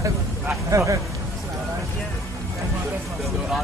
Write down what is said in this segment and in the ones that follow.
เดี๋ยวรอ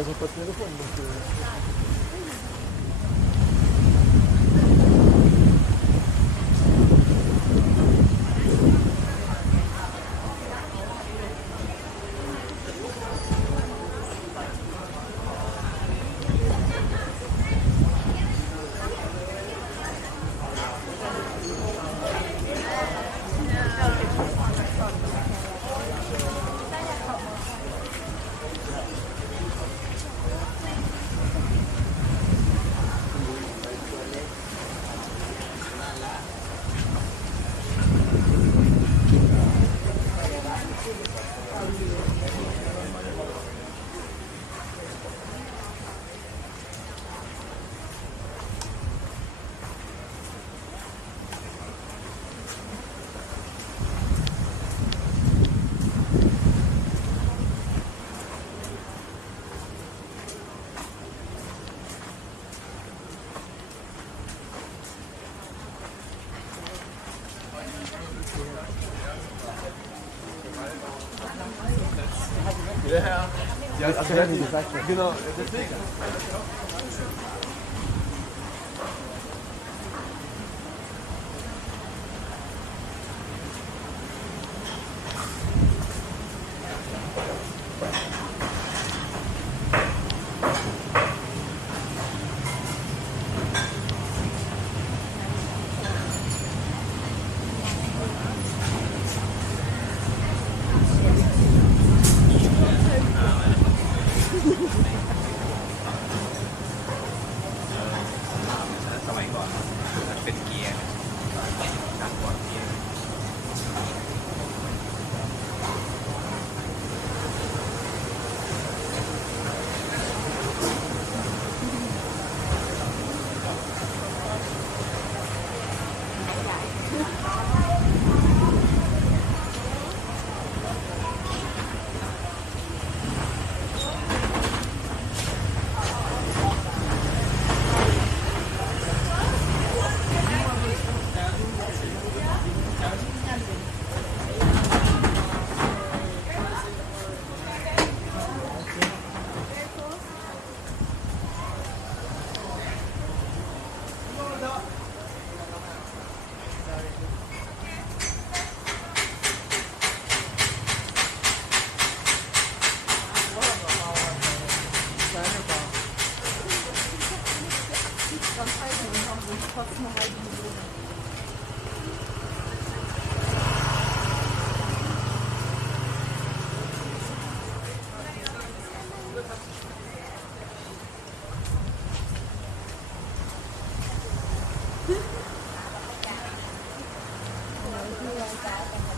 я запас не телефон. Genau, deswegen. that.